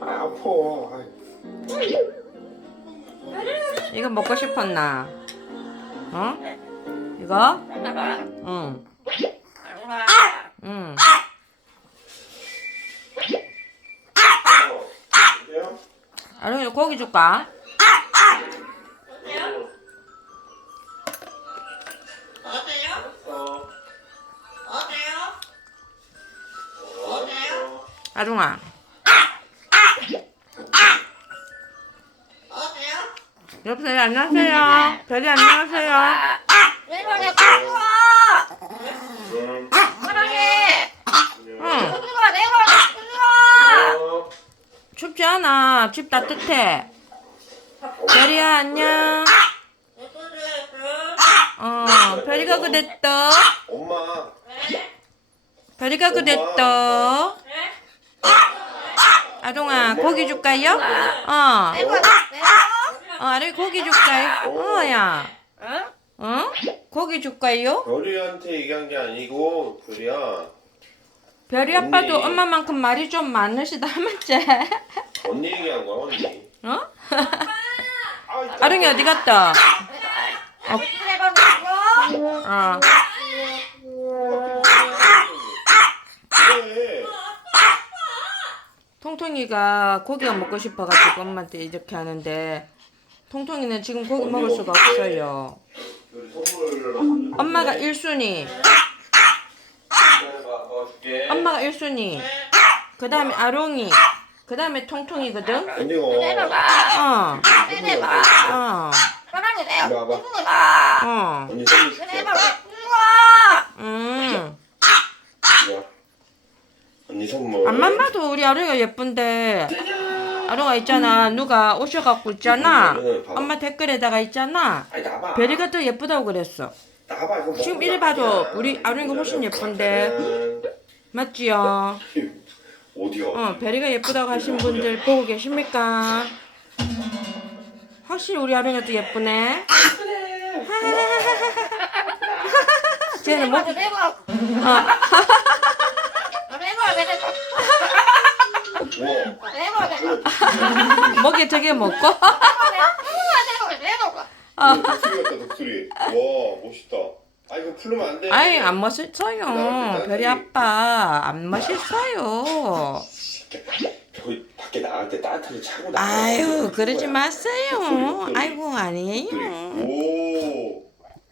아, 아파. 이거 먹고 싶었나? 어? 이거? 응. 응. 아롱이 고기 줄까? 어. 아롱아. 여보세요 안녕하세요. 별이 안녕하세요. 응. 응. 어. 춥지 않아. 집 따뜻해. 별이야 안녕. 어 별이가 그랬다. 엄마. 별이가 그랬다. 아동아 고기 줄까요? 어. 어 아롱이 고기 줄까요? 어야. 어? 고기 줄까요? 별이한테 얘기한 게 아니고 별이야. 별이 아빠도 언니. 엄마만큼 말이 좀 많으시다 맞지? 언니 얘기한 거야 언니. 어? 아. 아롱이 어디 갔다? 어. 그래. 통통이가 고기가 먹고 싶어가지고 엄마한테 이렇게 하는데 통통이는 지금 고기 먹을 수가 없어요. 엄마가 1순위, 기다려봐, 먹어줄게. 엄마가 1순위, 그 다음에 아롱이, 그 다음에 통통이거든? 언니가 어, 선물 어, 이리 와봐. 어, 언니 줄게. 음. 언니 선물. 앞만 봐도 우리 아롱이가 예쁜데, 아롱아 있잖아. 누가 오셔갖고 있잖아. 엄마 댓글에다가 있잖아. 아니 나봐. 별이가 더 예쁘다고 그랬어. 나봐 이거 지금 이래 봐도 나가자. 우리 아롱이가 훨씬 예쁜데. 음, 맞지요? 어디야? 어, 별이가 예쁘다고 하신 분들 보고 계십니까? 확실히 우리 아롱이가 더 예쁘네. 쟤는 뭐? 어, 우와. 목에 저게 먹고? 어. 독수리 같다 독수리. 와 멋있다. 아 이거 풀르면 안 돼. 아이 안 멋있어요. 별이 아빠 안 멋있어요. 저기 밖에 때 따뜻하게 차고 나가. 아유 그러지 마세요. 아이고. 아니에요. 오.